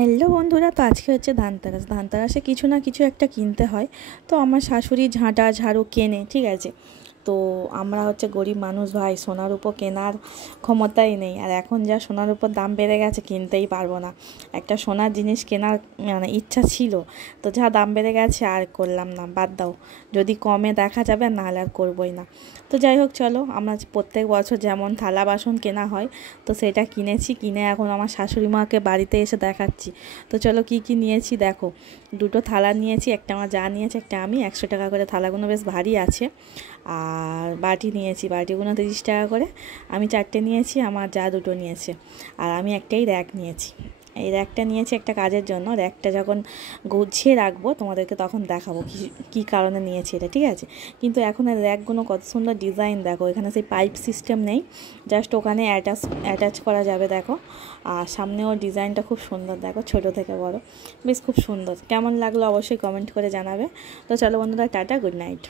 Hello বন্ধুরা, তো আজকে হচ্ছে ধানতেরাসে কিছু না কিছু একটা কিনতে হয়। তো আমার শাশুড়ি ঝাঁটা ঝাড়ু কেনে, ঠিক আছে। তো আমরা হচ্ছে গরিব মানুষ ভাই, সোনার উপর কেনার ক্ষমতাই নেই। আর এখন যা সোনার উপর দাম বেড়ে গেছে, কিনতেই পারবো না। একটা সোনার জিনিস কেনার মানে ইচ্ছা ছিল, তো যা দাম বেড়ে গেছে আর করলাম না, বাদ দাও। যদি কমে দেখা যাবে, নাহলে আর করবোই না। তো যাই হোক, চলো, আমরা প্রত্যেক বছর যেমন থালা বাসন কেনা হয়, তো সেটা কিনেছি। কিনে এখন আমার শাশুড়ি মাকে বাড়িতে এসে দেখাচ্ছি। তো চলো কি কি নিয়েছি দেখো। দুটো থালা নিয়েছি, একটা আমার যা নিয়েছে, একটা আমি। 100 টাকা করে থালাগুলো, বেশ ভারী আছে। আর বাটি নিয়েছি, বাটিগুলো 30 টাকা করে। আমি 4টে নিয়েছি, আমার যা দুটো নিয়েছে। আর আমি একটাই র্যাক নিয়েছি। এই র্যাকটা নিয়েছি একটা কাজের জন্য। র্যাকটা যখন গুছিয়ে রাখবো তোমাদেরকে তখন দেখাবো কী কারণে নিয়েছি এটা, ঠিক আছে। কিন্তু এখন এই র্যাকগুলো কত সুন্দর ডিজাইন দেখো। এখানে সেই পাইপ সিস্টেম নেই, জাস্ট ওখানে অ্যাটাচ করা যাবে দেখো। আর সামনেও ডিজাইনটা খুব সুন্দর দেখো, ছোট থেকে বড়, বেশ খুব সুন্দর। কেমন লাগলো অবশ্যই কমেন্ট করে জানাবে। তো চলো বন্ধুরা, টাটা, গুড নাইট।